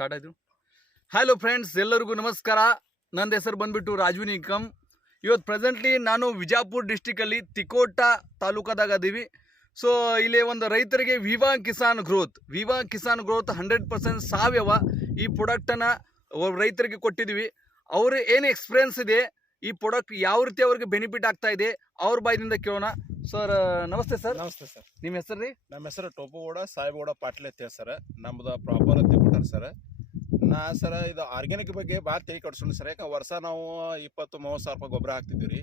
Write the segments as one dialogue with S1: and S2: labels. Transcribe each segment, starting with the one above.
S1: Start ಆಯ್ತು. Hello friends ಎಲ್ಲರಿಗೂ ನಮಸ್ಕಾರ. ನನ್ನ ಹೆಸರು ಬಂದ್ಬಿಟ್ಟು ರಾಜು ನಿಕಮ್ ಇವತ್ತು ಪ್ರೆಸೆಂಟ್ಲಿ ನಾನು ವಿಜಾಪುರ ಡಿಸ್ಟಿಕಲ್ಲಿ ತಿಕೋಟ ತಾಲೂಕದಾಗ ಅದೀವಿ ಸೊ ಇಲ್ಲಿ ಒಂದು ರೈತರಿಗೆ Viva Kisan growth Viva Kisan growth hundred percent ಸಾವಯವ ಈ ಪ್ರಾಡಕ್ಟನ್ನು ರೈತರಿಗೆ ಕೊಟ್ಟಿದ್ದೀವಿ ಅವ್ರ ಏನು ಎಕ್ಸ್ಪೀರಿಯನ್ಸ್ ಇದೆ? ಈ ಪ್ರಾಡಕ್ಟ್ ಯಾವ ರೀತಿ ಅವ್ರಿಗೆ ಬೆನಿಫಿಟ್ ಆಗ್ತಾ ಇದೆ? ಅವ್ರ ಬಾಯಿಂದ ಕೇಳೋಣ. ಸರ್ ನಮಸ್ತೆ ಸರ್.
S2: ನಮಸ್ತೆ ಸರ್.
S1: ನಿಮ್ಮ ಹೆಸರು ರೀ?
S2: ನಮ್ಮ ಹೆಸರು ಟೋಪು ಓಡ ಪಾಟೀಲ್ ಅಂತ ಸರ್. ನಮ್ದು ಪ್ರಾಪರ್ ಅಂತ ಕೊಟ್ಟಾರ ಸರ್. ನಾ ಸರ್ ಇದು ಆರ್ಗ್ಯಾನಿಕ್ ಬಗ್ಗೆ ಭಾಳ ತಿಳಿ ಕಟ್ಸೋಣ ಸರ್. ಯಾಕಂದ್ರೆ ವರ್ಷ ನಾವು ಇಪ್ಪತ್ತು ಮೂವತ್ತು ಸಾವಿರ ರೂಪಾಯಿ ಗೊಬ್ಬರ ಹಾಕ್ತಿದ್ವಿ ರೀ.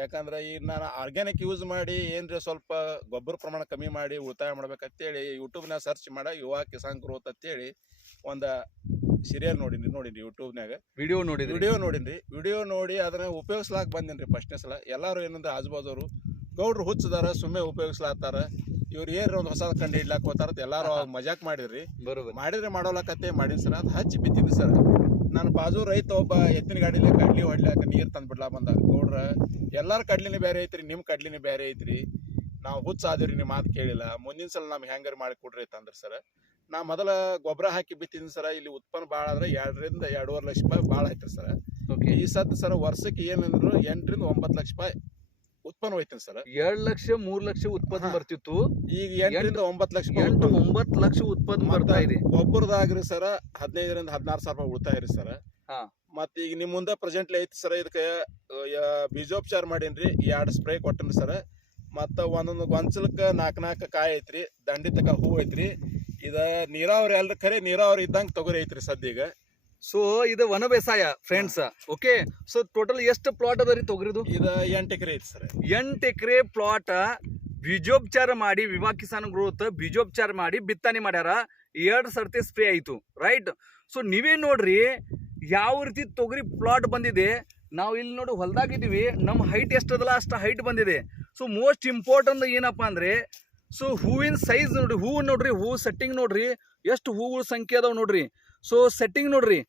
S2: ಯಾಕಂದ್ರೆ ಈ ನಾನು ಆರ್ಗ್ಯಾನಿಕ್ ಯೂಸ್ ಮಾಡಿ ಏನ್ರಿ ಸ್ವಲ್ಪ ಗೊಬ್ಬರ ಪ್ರಮಾಣ ಕಮ್ಮಿ ಮಾಡಿ ಉಳಿತಾಯ ಮಾಡ್ಬೇಕಂತೇಳಿ ಯೂಟ್ಯೂಬ್ನಾಗ ಸರ್ಚ್ ಮಾಡಿ ಯುವ ಕಿಸಾನ್ ಗ್ರೋತ್ ಅಂತೇಳಿ ಒಂದು ಸೀರಿಯಲ್ ನೋಡಿನಿ ನೋಡಿನಿ ಯೂಟ್ಯೂಬ್ನಾಗ
S1: ವಿಡಿಯೋ ನೋಡಿದ್ರಿ?
S2: ವಿಡಿಯೋ ನೋಡಿನ್ರಿ ವಿಡಿಯೋ ನೋಡಿ ಅದನ್ನ ಬಂದೀನಿ ರೀ ಫಸ್ಟ್ನೇ ಸಲ. ಎಲ್ಲರೂ ಏನಂದ್ರೆ ಆಜುಬಾಜವರು ಗೌಡ್ರು ಹುಚ್ಚದಾರ ಸುಮ್ಮನೆ ಉಪಯೋಗಿಸ್ಲಾತಾರ ಇವ್ರು ಏನ್ರ ಒಂದು ಹೊಸದ ಕಂಡು ಹಿಡ್ಲಾಕ್ ಹೋತಾರ ಎಲ್ಲಾರು ಅವಾಗ ಮಜಾಕ್ ಮಾಡಿದ್ರಿ
S1: ಬರೋಬರ್.
S2: ಮಾಡಿದ್ರೆ ಮಾಡೋಲಕತ್ತೆ ಮಾಡಿನ ಸರ್ ಅದು ಹಚ್ಚಿ ಬಿತ್ತಿದ್ರಿ ಸರ್. ನಾನು ಬಾಜು ರೈತ ಒಬ್ಬ ಎತ್ತಿನ ಗಾಡಿಲಿ ಕಡ್ಲಿ ಹೊಡ್ಲಾಕ ನೀರು ತಂದ್ಬಿಡ್ಲಾ ಬಂದ. ಗೌಡ್ರ ಎಲ್ಲಾರು ಕಡ್ಲಿನೇ ಬೇರೆ ಐತ್ರಿ ನಿಮ್ಮ ಕಡ್ಲಿನೇ ಬೇರೆ ಐತ್ರಿ. ನಾವು ಹುಚ್ಚ ಆದಿವ್ರಿ ನಿಮ್ಮ ಮಾತು ಕೇಳಿಲ್ಲ. ಮುಂದಿನ ಸಲ ನಮ್ಗೆ ಹೆಂಗಾರ ಮಾಡಿ ಕೊಡ್ರಿ ಅಂತಂದ್ರೆ ಸರ್. ನಾ ಮೊದಲ ಗೊಬ್ಬರ ಹಾಕಿ ಬಿತ್ತಿನ ಸರ. ಇಲ್ಲಿ ಉತ್ಪನ್ನ ಭಾಳ ಆದ್ರೆ ಎರಡರಿಂದ ಎರಡೂವರೆ ಲಕ್ಷ ರೂಪಾಯಿ ಭಾಳ ಐತ್ರಿ ಸರ್.
S1: ಓಕೆ
S2: ಈ ಸತ್ ಸರ್ ವರ್ಷಕ್ಕೆ ಏನಂದ್ರು ಎಂಟರಿಂದ ಒಂಬತ್ತು ಲಕ್ಷ ರೂಪಾಯಿ ಉತ್ಪನ್ನ ಹೋಯ್ತು ಸರ್
S1: ಎರಡ್ ಲಕ್ಷ ಮೂರ್ ಲಕ್ಷ ಉತ್ಪನ್ನ
S2: ಹಾ.
S1: ಬರ್ತಿತ್ತು
S2: ಈಗ ಎಂಟರಿಂದ ಒಂಬತ್ತು ಲಕ್ಷ ರೂಪಾಯಿ
S1: ಎಂಟು
S2: ಉತ್ಪನ್ನ.
S1: ಒಂಬತ್ತು ಲಕ್ಷ ಉತ್ಪನ್ನ ಬರ್ತಾ ಇದೆ
S2: ಒಬ್ಬರದಾಗ್ರಿ ಸರ ಹದಿನೈದರಿಂದ ಹದಿನಾರು ಸಾವಿರ ರೂಪಾಯಿ ಉಳಿತಾಯ ರೀ ಸರ್
S1: ಹಾ.
S2: ಮತ್ತ ಈಗ ನಿಮ್ ಮುಂದೆ ಪ್ರೆಸೆಂಟ್ಲಿ ಐತಿ ಸರ್ ಇದಕ್ಕೆ ಬೀಜೋಪಚಾರ ಮಾಡೀನ್ರಿ ಎರಡು ಸ್ಪ್ರೇ ಕೊಟ್ಟನ್ರಿ ಸರ್ ಮತ್ತ ಒಂದೊಂದು ಗೊಂಚಲಕ್ಕ ನಾಲ್ಕು ನಾಲ್ಕು ಕಾಯಿ ಐತ್ರಿ ದಂಡಿ ತಕ ಹೂ ಐತ್ರಿ ಇದ ನೀರಾವರಿ ಅಲ್ರಿ ಖರೆ ನೀರಾವರಿ ಇದ್ದಂಗ ತೊಗರಿ ಐತ್ರಿ ಸದ್ಯಗ
S1: ಸೊ ಇದು ವನ ಬೇಸಾಯ ಫ್ರೆಂಡ್ಸ್ ಓಕೆ ಸೊ ಟೋಟಲ್ ಎಷ್ಟು ಪ್ಲಾಟ್ ಅದ ರೀ ತೊಗರಿದು?
S2: ಇದು ಎಂಟು ಎಕರೆ ಐತಿ ಸರ್.
S1: ಎಂಟು ಎಕರೆ ಪ್ಲಾಟ್ ಬೀಜೋಪಚಾರ ಮಾಡಿ ವಿವಾ ಕಿಸಾನ್ ಗ್ರೋತ್ ಬೀಜೋಪಚಾರ ಮಾಡಿ ಬಿತ್ತನೆ ಮಾಡ್ಯಾರ. ಎರಡು ಸರ್ತಿ ಸ್ಪ್ರೇ ಆಯಿತು. ರೈಟ್ ಸೊ ನೀವೇ ನೋಡ್ರಿ ಯಾವ ರೀತಿ ತೊಗರಿ ಪ್ಲಾಟ್ ಬಂದಿದೆ. ನಾವು ಇಲ್ಲಿ ನೋಡಿ ಹೊಲ್ದಾಗಿದ್ದೀವಿ ನಮ್ಮ ಹೈಟ್ ಎಷ್ಟದಲ್ಲ ಅಷ್ಟು ಹೈಟ್ ಬಂದಿದೆ. ಸೊ ಮೋಸ್ಟ್ ಇಂಪಾರ್ಟೆಂಟ್ ಏನಪ್ಪ ಅಂದರೆ ಸೊ ಹೂವಿನ ಸೈಜ್ ನೋಡ್ರಿ ಹೂವು ನೋಡ್ರಿ ಹೂವು ಸೆಟ್ಟಿಂಗ್ ನೋಡ್ರಿ ಎಷ್ಟು ಹೂವುಗಳ ಸಂಖ್ಯೆ ಅದಾವ ನೋಡ್ರಿ. ಸೊ ಸೆಟ್ಟಿಂಗ್ ನೋಡ್ರಿ.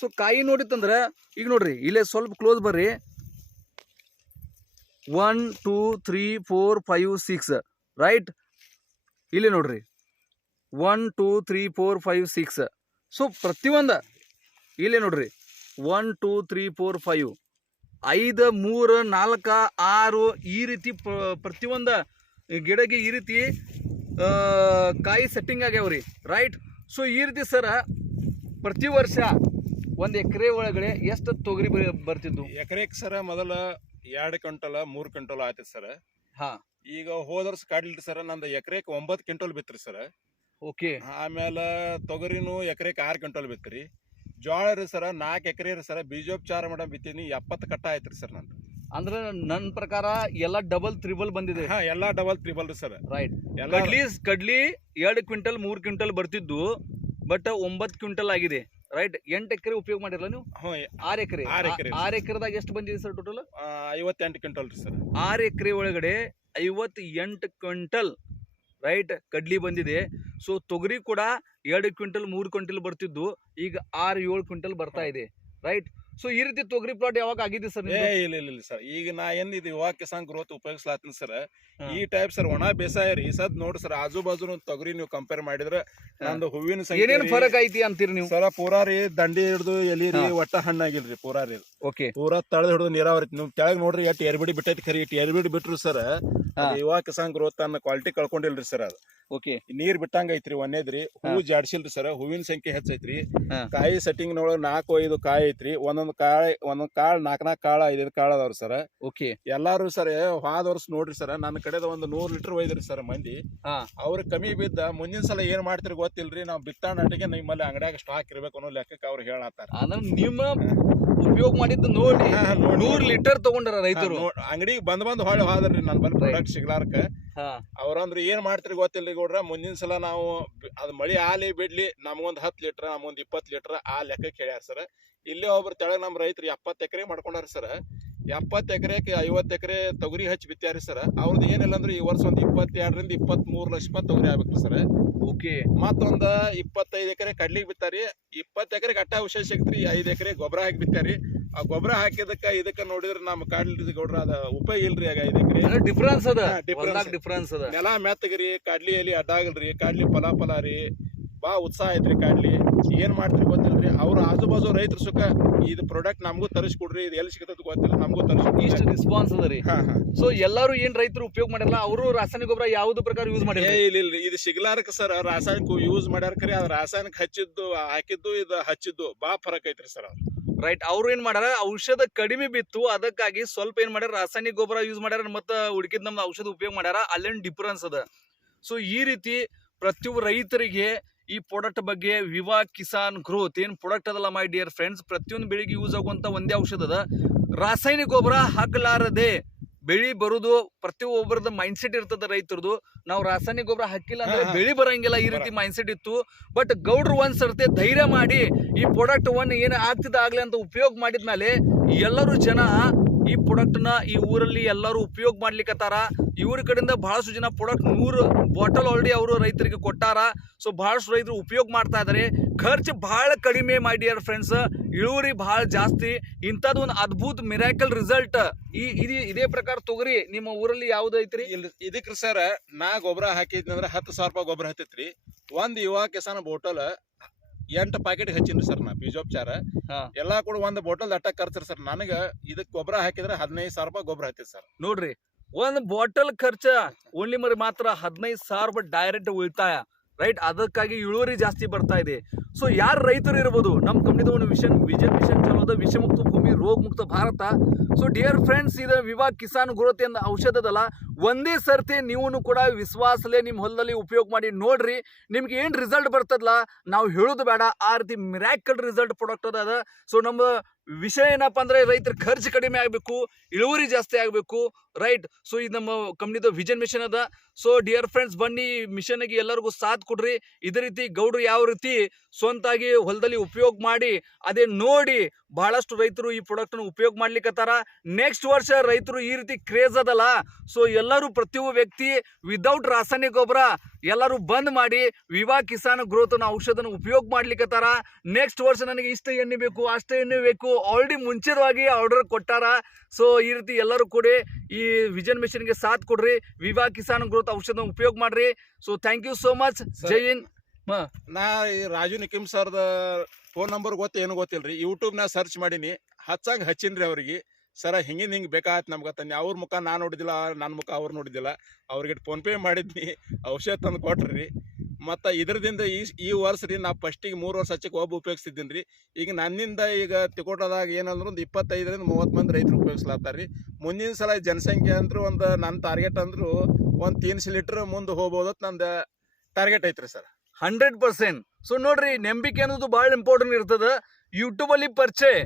S1: ಸೊ ಕಾಯಿ ನೋಡಿತ್ತಂದ್ರೆ, ಈಗ ನೋಡ್ರಿ, ಇಲ್ಲೇ ಸ್ವಲ್ಪ ಕ್ಲೋಸ್ ಬರ್ರಿ. One two three four five six right ಇಲ್ಲಿ ನೋಡ್ರಿ. One two three four five six so ಪ್ರತಿಯೊಂದು, ಇಲ್ಲಿ ನೋಡ್ರಿ. One two three four five ಐದು, ಮೂರು, ನಾಲ್ಕು, ಆರು, ಈ ರೀತಿ ಪ್ರ- ಪ್ರತಿಯೊಂದು ಗಿಡಗೆ ಈ ರೀತಿ ಕಾಯಿ ಸೆಟ್ಟಿಂಗ್ ಆಗ್ಯಾವ್ರಿ ರೈಟ್ ಸೊ ಈ ರೀತಿ ಸರ ಪ್ರತಿ ವರ್ಷ ಒಂದು ಎಕರೆ ಒಳಗಡೆ ಎಷ್ಟು ತೊಗರಿ ಬರ್ತಿದ್ದು
S2: ಎಕರೆಕ್ ಸರ ಮೊದಲ ಎರಡು ಕ್ವಿಂಟಲ್ ಮೂರು ಕ್ವಿಂಟಲ್ ಆಯ್ತು ಸರ್.
S1: ಹಾ.
S2: ಈಗ ಹೋದ ವರ್ಷ ಕಾಡ್ಲಿಲ್ರಿ ಸರ್ ನಂದು ಎಕರೆಗೆ ಒಂಬತ್ತು ಕ್ವಿಂಟಲ್ ಬಿತ್ರಿ ಸರ್.
S1: ಓಕೆ.
S2: ಆಮೇಲೆ ತೊಗರಿನೂ ಎಕರೆಗೆ ಆರು ಕ್ವಿಂಟಲ್ ಬಿತ್ರಿ ಜೋಳ ರೀ ಸರ ನಾಲ್ಕು ಎಕರೆ ರೀ ಸರ ಬೀಜೋಪಚಾರ ಮಾಡ ಬಿತ್ತೀನಿ ಎಪ್ಪತ್ತು ಕಟ್ಟ ಆಯ್ತ್ರಿ ಸರ್ ನಂದು.
S1: ಅಂದ್ರೆ ನನ್ನ ಪ್ರಕಾರ ಎಲ್ಲ ಡಬಲ್ ತ್ರಿಬಲ್ ಬಂದಿದೆ.
S2: ಹಾ ಎಲ್ಲ ಡಬಲ್ ತ್ರಿಬಲ್ ರೀ ಸರ್.
S1: ರೈಟ್ ಕಡ್ಲಿ ಕಡ್ಲಿ ಎರಡು ಕ್ವಿಂಟಲ್ ಮೂರು ಕ್ವಿಂಟಲ್ ಬರ್ತಿದ್ದು. ಬಟ್ ಒಂಬತ್ತು ಕ್ವಿಂಟಲ್ ಆಗಿದೆ ರೈಟ್ ಎಂಟು ಎಕರೆ ಉಪಯೋಗ ಮಾಡಿರಲ್ಲ ನೀವು?
S2: ಹ್ಞೂ
S1: ಆರು ಎಕರೆ.
S2: ಆರ್ ಎಕರೆ.
S1: ಆರು ಎಕರೆದಾಗ ಎಷ್ಟು ಬಂದಿದೆ ಸರ್ ಟೋಟಲ್
S2: ಐವತ್ತೆಂಟು ಕ್ವಿಂಟಲ್ ರೀ ಸರ್.
S1: ಆರು ಎಕರೆ ಒಳಗಡೆ ಐವತ್ತು ಎಂಟು ಕ್ವಿಂಟಲ್ ರೈಟ್ ಕಡ್ಲಿ ಬಂದಿದೆ. ಸೊ ತೊಗರಿ ಕೂಡ ಎರಡು ಕ್ವಿಂಟಲ್ ಮೂರು ಕ್ವಿಂಟಲ್ ಬರ್ತಿದ್ದು. ಈಗ ಆರು ಏಳು ಕ್ವಿಂಟಲ್ ಬರ್ತಾ ಇದೆ ರೈಟ್ ಸೊ ಈ ರೀತಿ ತೊಗರಿ ಪ್ಲಾಟ್ ಯಾವಾಗ ಆಗಿದೆ ಸರ್
S2: ಏ ಇಲ್ಲ ಇಲ್ಲ ಇಲ್ಲ ಸರ್. ಈಗ ನಾ ಏನ್ ಇದು ಯುವ ಕಿಸಾನ್ ಗ್ರೋತ್ ಉಪಯೋಗಿಸ್ಲಾತೀನಿ ಸರ್ ಈ ಟೈಪ್ ಸರ್ ಒಣ ಬೇಸಾಯ ರೀ. ಸದ್ ನೋಡ್ರಿ ಸರ್ ಆಜು ಬಾಜು ತೊಗರಿ ನೀವು ಕಂಪೇರ್ ಮಾಡಿದ್ರೆ ನಂದು ಹೂವಿನ
S1: ಏನೇನು ಫರಕ್ ಐತಿ ಅಂತೀರಿ ನೀವು?
S2: ಸರ ಪೂರಾ ರೀ ದಂಡಿ ಹಿಡ್ದು ಎಲಿ ರೀ ಒಟ್ಟ ಹಣ್ಣಾಗಿಲ್ರಿ ಪೂರಾ ರೀ.
S1: ಓಕೆ.
S2: ಪೂರಾ ತಳದ ಹಿಡಿದು ನೀರಾವರಿ ನಿಮ್ ಕೆಳಗ್ ನೋಡ್ರಿ ಎಟ್ ಎರ್ಬಿಡಿ ಬಿಟ್ಟೈತಿ ಖರಿ ಎಟ್ ಎರ್ಬಿಡಿ ಬಿಟ್ರು ಸರ್ ಯುವ ಕಿಸಾನ್ ಗ್ರೋತ್ ಅನ್ನ ಕ್ವಾಲಿಟಿ ಕಳ್ಕೊಂಡಿಲ್ರಿ ಸರ್ ಅದು.
S1: ಓಕೆ.
S2: ನೀರ್ ಬಿಟ್ಟಂಗ ಐತ್ರಿ ಒಂದೇದ್ರಿ ಹೂ. ಜಾಡ್ಸಿಲ್ರಿ ಸರ್ ಹೂವಿನ ಸಂಖ್ಯೆ ಹೆಚ್ಚೈತ್ರಿ. ಕಾಯಿ ಸೆಟ್ಟಿಂಗ್ ನೊಳಗ ನಾಲ್ಕು ಐದು ಕಾಯಿ ಐತ್ರಿ. ಒಂದೊಂದ್ ಕಾಳ ಒಂದೊಂದ್ ಕಾಳ್ ನಾಲ್ಕ ನಾಲ್ಕು ಕಾಳ ಐದೈದು ಕಾಳ ಅದಾವ್ರಿ ಸರ್.
S1: ಓಕೆ.
S2: ಎಲ್ಲಾರು ಸರ್ ಹಾದ ವರ್ಷ ನೋಡ್ರಿ ಸರ್ ನನ್ನ ಕಡೆದ ಒಂದು ನೂರ್ ಲೀಟರ್ ಒಯ್ದ್ರಿ ಸರ್ ಮಂದಿ. ಅವ್ರ ಕಮ್ಮಿ ಬಿದ್ದ ಮುಂದಿನ ಸಲ ಏನ್ ಮಾಡ್ತೀರಿ ಗೊತ್ತಿಲ್ರಿ ನಾವು ಬಿತ್ತಾಣ ಅಟ್ಟಿಗೆ ನಿಮ್ಮಲ್ಲಿ ಅಂಗಡಿಯಾಗ ಸ್ಟಾಕ್ ಇರ್ಬೇಕು ಅನ್ನೋ ಲೆಕ್ಕಕ್ಕೆ ಅವ್ರು ಹೇಳತ್ತಾರ.
S1: ನಿಮ್ಮ ಉಪಯೋಗ ಮಾಡಿದ್ದು ನೋಡಿ. ನೂರ್ ಲೀಟರ್ ತಗೊಂಡ್ರ ರೈತರು.
S2: ಅಂಗಡಿಗೆ ಬಂದ್ ಬಂದ್ ಹೊಳ್ಳಿ ಹೋದ್ರಿ ನನ್ ಬಂದ್ ಪ್ರಾಡಕ್ಟ್ ಸಿಗ್ಲಾರ್ಕ. ಅವ್ರಂದ್ರ ಏನ್ ಮಾಡ್ತೀರಿ ಗೊತ್ತಿಲ್ಲ ಗೌಡ್ರ? ಮುಂದಿನ ಸಲ ನಾವು ಅದ್ ಮಳಿ ಆಲಿ ಬಿಡ್ಲಿ ನಮಗೊಂದ್ ಹತ್ತು ಲೀಟರ್ ನಮಗೊಂದ್ ಇಪ್ಪತ್ತು ಲೀಟರ್ ಆ ಲೆಕ್ಕಕ್ಕೆ ಹೇಳ್ಯಾರ ಸರ್. ಇಲ್ಲೇ ಒಬ್ರು ತೆಳಗ್ ನಮ್ ರೈತರು ಎಪ್ಪತ್ ಎಕರೆ ಮಾಡ್ಕೊಂಡಾರ ಸರ್. ಎಪ್ಪತ್ ಎಕರೆಗೆ ಐವತ್ ಎಕರೆ ತೊಗರಿ ಹಚ್ಚಿ ಬಿತ್ತಾರಿ ಸರ್. ಅವ್ರದ್ದು ಏನಿಲ್ಲ ಅಂದ್ರೆ ಈ ವರ್ಷ ಒಂದ್ ಇಪ್ಪತ್ತೆರಡರಿಂದ ಇಪ್ಪತ್ತ್ ಮೂರು ಲಕ್ಷ ರೂಪಾಯಿ ತೊಗರಿ ಆಗ್ಬೇಕು ಸರ್.
S1: ಓಕೆ.
S2: ಮತ್ತೊಂದ ಇಪ್ಪತ್ತೈದು ಎಕರೆ ಕಡ್ಲಿಗೆ ಬಿತ್ತಾರಿ. ಇಪ್ಪತ್ತು ಎಕರೆ ಕಟ್ಟ ವಿಶೇಷ ಸಿಕ್ತ್ರಿ ಐದು ಎಕರೆ ಗೊಬ್ಬರ ಹಾಕಿ ಬಿತ್ತಾರಿ. ಆ ಗೊಬ್ಬರ ಹಾಕಿದಕ್ಕ ಇದಕ್ಕ ನೋಡಿದ್ರೆ ನಮ್ಮ ಕಾಡ್ಲಿ ಗೌಡ್ರ ಅದ ಉಪಯೋಗ ಇಲ್ರಿ ಆಗ ಇದಕ್ಕೆ
S1: ಡಿಫ್ರೆನ್ಸ್ ಅದ.
S2: ಡಿಫ್ರೆನ್ಸ್.
S1: ಡಿಫ್ರೆನ್ಸ್ ಅದ.
S2: ನೆಲ ಮೆತ್ತಗ್ರಿ ಕಾಡ್ಲಿ ಎಲಿ ಅಡ್ಡಾಗಲ್ರಿ ಕಾಡ್ಲಿ ಫಲ ಫಲ ರೀ. ಬಾ ಉತ್ಸಾಹ ಐತ್ರಿ ಕಾಡ್ಲಿ. ಏನ್ ಮಾಡ್ತೀರಿ ಗೊತ್ತಿಲ್ರಿ? ಅವ್ರ ಆಜು ಬಾಜು ರೈತರ ಸುಖ ಇದು ಪ್ರಾಡಕ್ಟ್ ನಮಗೂ ತರಿಸ್ಕೊಡ್ರಿ ಇದು ಎಲ್ಲಿ ಸಿಗತದ ಗೊತ್ತಿಲ್ಲ ನಮಗೂ
S1: ಇಷ್ಟು
S2: ತರಿಸ್ಕೊಡ್ರಿ
S1: ರೆಸ್ಪಾನ್ಸ್ ಅದ ರೀ. ಸೊ ಎಲ್ಲರೂ ಏನ್ ರೈತರು ಉಪಯೋಗ ಮಾಡಿಲ್ಲ ಅವರು ರಾಸಾಯನಿಕ ಗೊಬ್ಬರ ಯಾವ್ದು ಪ್ರಕಾರ ಯೂಸ್ ಮಾಡಿ
S2: ಇಲ್ಲ ಇಲ್ಲ ಇದು ಸಿಗ್ಲಾರಕ ಸರ್ ರಾಸಾಯನಿಕ ಯೂಸ್ ಮಾಡ್ಯಾರ ಕರಿ ಅದ್ ರಾಸಾಯನಿಕ ಹಚ್ಚಿದ್ದು ಹಾಕಿದ್ದು ಇದು ಹಚ್ಚಿದ್ದು ಬಾ ಫರಕ್ ಐತ್ರಿ ಸರ್
S1: ರೈಟ್ ಅವ್ರು ಏನ್ ಮಾಡ್ಯಾರ? ಔಷಧ ಕಡಿಮೆ ಬಿತ್ತು, ಅದಕ್ಕಾಗಿ ಸ್ವಲ್ಪ ಏನ್ ಮಾಡ್ಯಾರ? ರಾಸಾಯನಿಕ ಗೊಬ್ಬರ ಯೂಸ್ ಮಾಡ್ಯಾರ, ಮತ್ತ ಹುಡುಕಿದ ನಮ್ದು ಔಷಧ ಉಪಯೋಗ ಮಾಡ್ಯಾರ, ಅಲ್ಲೇನು ಡಿಫರೆನ್ಸ್ ಅದ. ಸೊ ಈ ರೀತಿ ಪ್ರತಿಯೊಬ್ಬ ರೈತರಿಗೆ ಈ ಪ್ರಾಡಕ್ಟ್ ಬಗ್ಗೆ ವಿವಾ, ಕಿಸಾನ್ ಗ್ರೋತ್ ಏನ್ ಪ್ರಾಡಕ್ಟ್ ಅದಲ್ಲ ಮೈ ಡಿಯರ್ ಫ್ರೆಂಡ್ಸ್ ಪ್ರತಿಯೊಂದು ಬೆಳಿಗ್ಗೆ ಯೂಸ್ ಆಗುವಂತ ಒಂದೇ ಔಷಧ ಅದ. ರಾಸಾಯನಿಕ ಗೊಬ್ಬರ ಹಾಕಲಾರದೆ ಬೆಳಿ ಬರುದು ಪ್ರತಿಯೊಬ್ಬರದ ಮೈಂಡ್ ಸೆಟ್ ಇರ್ತದ ರೈತರದು ನಾವು ರಾಸಾಯನಿಕ ಗೊಬ್ಬರ ಹಾಕಿಲ್ಲ ಅಂದ್ರೆ. ಬೆಳಿ ಬರಂಗಿಲ್ಲ ಈ ರೀತಿ ಮೈಂಡ್ ಸೆಟ್ ಇತ್ತು ಬಟ್ ಗೌಡ್ರು ಒಂದ್ ಸರ್ತಿ ಧೈರ್ಯ ಮಾಡಿ ಈ ಪ್ರಾಡಕ್ಟ್ ಒನ್ ಏನ್ ಆಗ್ತಿದ ಆಗ್ಲಿ ಅಂತ ಉಪಯೋಗ ಮಾಡಿದ್ಮೇಲೆ ಎಲ್ಲರೂ ಜನ ಈ ಪ್ರಾಡಕ್ಟ್ನ ಈ ಊರಲ್ಲಿ ಎಲ್ಲರೂ ಉಪಯೋಗ ಮಾಡ್ಲಿಕ್ಕತ್ತಾರ ಇವ್ರ ಕಡೆಯಿಂದ ಭಾಳಷ್ಟು ಜನ ಪ್ರಾಡಕ್ಟ್ ನೂರು ಬಾಟಲ್ ಆಲ್ರೆಡಿ ಅವರು ರೈತರಿಗೆ ಕೊಟ್ಟಾರ. ಸೊ ಬಹಳಷ್ಟು ರೈತರು ಉಪಯೋಗ ಮಾಡ್ತಾ ಇದ್ದಾರೆ ಖರ್ಚು ಬಹಳ ಕಡಿಮೆ ಮೈ ಡಿಯರ್ ಫ್ರೆಂಡ್ಸ್ ಇಳುವರಿ ಬಹಳ ಜಾಸ್ತಿ. ಇಂಥದ್ದು ಒಂದು ಅದ್ಭುತ ಮಿರಾಕಲ್ ರಿಸಲ್ಟ್ ಈ ಇದು, ಇದೇ ಪ್ರಕಾರ ತೊಗರಿ, ನಿಮ್ಮ ಊರಲ್ಲಿ ಯಾವ್ದು ಐತ್ರಿ?
S2: ಇದಕ್ಕೆ ಸರ್ ನಾ ಗೊಬ್ಬರ ಹಾಕಿದ್ನಂದ್ರ ಹತ್ತು ಸಾವಿರ ರೂಪಾಯಿ ಗೊಬ್ಬರ ಹತ್ತೈತ್ರಿ. ಒಂದು ಯುವ ಕಿಸಾನ್ ಬೋಟಲ್ ಎಂಟು ಪ್ಯಾಕೆಟ್ ಹಚ್ಚಿನ್ರಿ ಸರ್ ನಾ ಬೀಜೋಪಚಾರ. ಎಲ್ಲಾ ಕೂಡ ಒಂದ್ ಬಾಟಲ್ ಅಟ್ಟ ಖರ್ಚು ಸರ್ ನನಗ ಇದಕ್ ಗೊಬ್ಬರ ಹಾಕಿದ್ರೆ ಹದಿನೈದು ಸಾವಿರ ರೂಪಾಯಿ ಗೊಬ್ಬರ ಹತ್ತೈತಿ ಸರ್
S1: ನೋಡ್ರಿ ಒಂದ್ ಬಾಟಲ್ ಖರ್ಚ ಓನ್ಲಿ ಮರಿ ಮಾತ್ರ ಹದಿನೈದು ಸಾವಿರ ರೂಪಾಯಿ ಡೈರೆಕ್ಟ್ ಉಳಿತಾಯ. ರೈಟ್ ಅದಕ್ಕಾಗಿ ಇಳುವರಿ ಜಾಸ್ತಿ ಬರ್ತಾ ಇದೆ. ಸೊ ಯಾರು ರೈತರು ಇರ್ಬೋದು? ನಮ್ಮ ಕಂಪ್ನಿದ ಒಂದು ವಿಷನ್ ವಿಜನ್ ಮಿಷನ್ ಚಲೋದ ವಿಷಮುಕ್ತ ಭೂಮಿ ರೋಗ ಮುಕ್ತ ಭಾರತ. ಸೊ ಡಿಯರ್ ಫ್ರೆಂಡ್ಸ್ ಇದು ವಿವಾ ಕಿಸಾನ್ ಗುರುತಿ ಎಂದ ಔಷಧದಲ್ಲ. ಒಂದೇ ಸರ್ತಿ ನೀವು ಕೂಡ ವಿಶ್ವಾಸಲೇ ನಿಮ್ಮ ಹೊಲದಲ್ಲಿ ಉಪಯೋಗ ಮಾಡಿ ನೋಡ್ರಿ. ನಿಮ್ಗೆ ಏನು ರಿಸಲ್ಟ್ ಬರ್ತದಲ್ಲ ನಾವು ಹೇಳೋದು ಬೇಡ. ಆ ರೀತಿ ಮಿರಾಕಲ್ ರಿಸಲ್ಟ್ ಪ್ರಾಡಕ್ಟ್ ಅದ ಸೊ ನಮ್ಮ ವಿಷಯ ಏನಪ್ಪ ಅಂದ್ರೆ ರೈತರ ಖರ್ಚು ಕಡಿಮೆ ಆಗಬೇಕು, ಇಳುವರಿ ಜಾಸ್ತಿ ಆಗಬೇಕು ರೈಟ್ ಸೊ ಇದು ನಮ್ಮ ಕಂಪ್ನಿದು ವಿಜನ್ ಮಿಷನ್ ಅದ. ಸೊ ಡಿಯರ್ ಫ್ರೆಂಡ್ಸ್ ಬನ್ನಿ ಮಿಷನ್ಗೆ ಎಲ್ಲರಿಗೂ ಸಾಥ್ ಕೊಡ್ರಿ. ಇದೇ ರೀತಿ ಗೌಡ್ರು ಯಾವ ರೀತಿ ಸ್ವಂತಾಗಿ ಹೊಲದಲ್ಲಿ ಉಪಯೋಗ ಮಾಡಿ, ಅದೇ ನೋಡಿ ಬಹಳಷ್ಟು ರೈತರು ಈ ಪ್ರಾಡಕ್ಟನ್ನು ಉಪಯೋಗ ಮಾಡ್ಲಿಕ್ಕತ್ತಾರ ನೆಕ್ಸ್ಟ್ ವರ್ಷ ರೈತರು ಈ ರೀತಿ ಕ್ರೇಜ್ ಅದಲ್ಲ. ಸೊ ಎಲ್ಲರೂ ಪ್ರತಿಯೊಬ್ಬ ವ್ಯಕ್ತಿ ವಿದೌಟ್ ರಾಸಾಯನಿಕ ಗೊಬ್ಬರ ಎಲ್ಲರೂ ಬಂದ್ ಮಾಡಿ, ವಿವಾ ಕಿಸಾನ್ ಗ್ರೋತ್ ಅನ್ನೋ ಔಷಧನ ಉಪಯೋಗ ಮಾಡ್ಲಿಕ್ಕತ್ತಾರ ನೆಕ್ಸ್ಟ್ ವರ್ಷ ನನಗೆ ಇಷ್ಟ ಎಣ್ಣೆ ಬೇಕು, ಅಷ್ಟ ಎಣ್ಣೆ ಬೇಕು ಆಲ್ರೆಡಿ ಮುಂಚಿತವಾಗಿ ಆರ್ಡರ್ ಕೊಟ್ಟಾರ. ಸೊ ಈ ರೀತಿ ಎಲ್ಲರೂ ಕೂಡಿ ಈ ವಿಜನ್ ಮಿಷನ್ಗೆ ಸಾಥ್ ಕೊಡ್ರಿ. ವಿವಾ ಕಿಸಾನ್ ಗ್ರೋತ್ ಔಷಧ ಉಪಯೋಗ ಮಾಡ್ರಿ. So thank you so much. Jai Hind
S2: ನಾ ಈ ರಾಜು ನಿಕಿಮ್ ಸರ್ದ ಫೋನ್ ನಂಬರ್ ಗೊತ್ತ ಏನು ಗೊತ್ತಿಲ್ರಿ. ಯೂಟ್ಯೂಬ್ ನಾ ಸರ್ಚ್ ಮಾಡೀನಿ. ಹಚ್ಚಂಗ್ ಹಚ್ಚಿನ್ರಿ ಅವ್ರಿಗೆ. ಸರ ಹಿಂಗಿಂದ ಹಿಂಗೆ ಬೇಕಾಗತ್ತೆ ನಮ್ಗೆ ತನ್ನ ಅವ್ರ ಮುಖ ನಾನು ನೋಡಿದಿಲ್ಲ ನನ್ನ ಮುಖ ಅವ್ರು ನೋಡಿದಿಲ್ಲ. ಅವ್ರಿಗೆ ಫೋನ್ಪೇ ಮಾಡಿದ್ನಿ. ಔಷಧ ತಂದು ಕೊಟ್ರಿ. ಮತ್ತು ಇದ್ರದಿಂದ ಈ ಈ ವರ್ಷ ರೀ ನಾ ಫಸ್ಟಿಗೆ ಮೂರು ವರ್ಷ ಹಚ್ಚಕ್ಕೆ ಒಬ್ಬ ಉಪಯೋಗಿಸ್ತಿದ್ದೀನಿ ರೀ ಈಗ ನನ್ನಿಂದ ಈಗ ತಿಕೋಟದಾಗ ಏನಂದ್ರೆ ಒಂದು ಇಪ್ಪತ್ತೈದರಿಂದ ಮೂವತ್ತು ಮಂದಿ ರೈತರು ಉಪಯೋಗಿಸ್ಲಾತ್ತಾರ ರೀ. ಮುಂದಿನ ಸಲ ಜನಸಂಖ್ಯೆ ಅಂದ್ರು ಒಂದು ನನ್ನ ಟಾರ್ಗೆಟ್ ಅಂದರೂ ಒಂದು ತೀನ್ಸ್ ಲೀಟ್ರ್ ಮುಂದೆ ಹೋಗ್ಬೋದು ನಂದು ಟಾರ್ಗೆಟ್ ಐತ್ರಿ ಸರ್.
S1: Hundred percent. ಸೊ ನೋಡ್ರಿ ನಂಬಿಕೆ ಅನ್ನೋದು ಬಹಳ ಇಂಪಾರ್ಟೆಂಟ್ ಇರ್ತದೆ. ಯೂಟ್ಯೂಬಲ್ಲಿ ಪರಿಚಯ.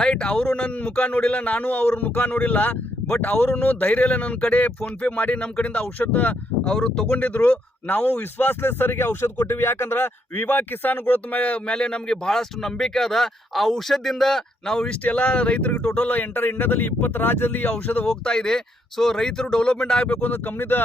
S1: ರೈಟ್ ಅವರು ನನ್ನ ಮುಖ ನೋಡಿಲ್ಲ ನಾನು ಅವ್ರ ಮುಖ ನೋಡಿಲ್ಲ. ಬಟ್ ಅವರು ಧೈರ್ಯ ಇಲ್ಲ ನನ್ನ ಕಡೆ ಫೋನ್ಪೇ ಮಾಡಿ ನಮ್ಮ ಕಡೆಯಿಂದ ಔಷಧ ಅವರು ತಗೊಂಡಿದ್ರು. ನಾವು ವಿಶ್ವಾಸಲೇ ಸರಿಗೆ ಔಷಧ ಕೊಟ್ಟಿವಿ. ಯಾಕಂದ್ರೆ ವಿವಾ ಕಿಸಾನ್ ಗ್ರೋತ್ ಮೇಲೆ ನಮಗೆ ಬಹಳಷ್ಟು ನಂಬಿಕೆ ಅದ. ಆ ಔಷಧದಿಂದ ನಾವು ಇಷ್ಟೆಲ್ಲ ರೈತರಿಗೆ ಟೋಟಲ್ ಎಂಟರ್ ಇಂಡಿಯಾದಲ್ಲಿ ಇಪ್ಪತ್ತು ರಾಜ್ಯದಲ್ಲಿ ಔಷಧ ಹೋಗ್ತಾ ಇದೆ. ಸೊ ರೈತರು ಡೆವಲಪ್ಮೆಂಟ್ ಆಗಬೇಕು ಅಂದ್ರೆ ಕಂಪ್ನಿದ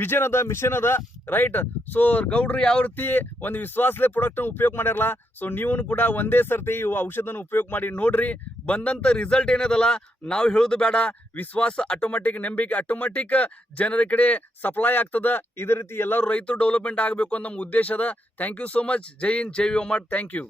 S1: ವಿಷನ್ ಅದ ಮಿಷನ್ ಅದ. ರೈಟ್ ಸೊ ಗೌಡ್ರು ಯಾವ ರೀತಿ ಒಂದು ವಿಶ್ವಾಸಲೆ ಪ್ರಾಡಕ್ಟನ್ನು ಉಪಯೋಗ ಮಾಡ್ಯಾರಲ್ಲ ಸೊ ನೀವು ಕೂಡ ಒಂದೇ ಸರ್ತಿ ಈ ಔಷಧನ ಉಪಯೋಗ ಮಾಡಿ ನೋಡ್ರಿ. ಬಂದಂಥ ರಿಸಲ್ಟ್ ಏನದಲ್ಲ, ನಾವು ಹೇಳೋದು ಬೇಡ. ವಿಶ್ವಾಸ ಆಟೋಮೆಟಿಕ್ ನಂಬಿಕೆ ಆಟೋಮೆಟಿಕ್ ಜನರ ಕಡೆ ಸಪ್ಲೈ ಆಗ್ತದ. ಇದೇ ರೀತಿ ಎಲ್ಲರೂ ರೈತರು ಡೆವಲಪ್ಮೆಂಟ್ ಆಗಬೇಕು ಅನ್ನೋ ನಮ್ಮ ಅದ. Thank you so much Jai Hind Jai ವಿಮಟ್ thank you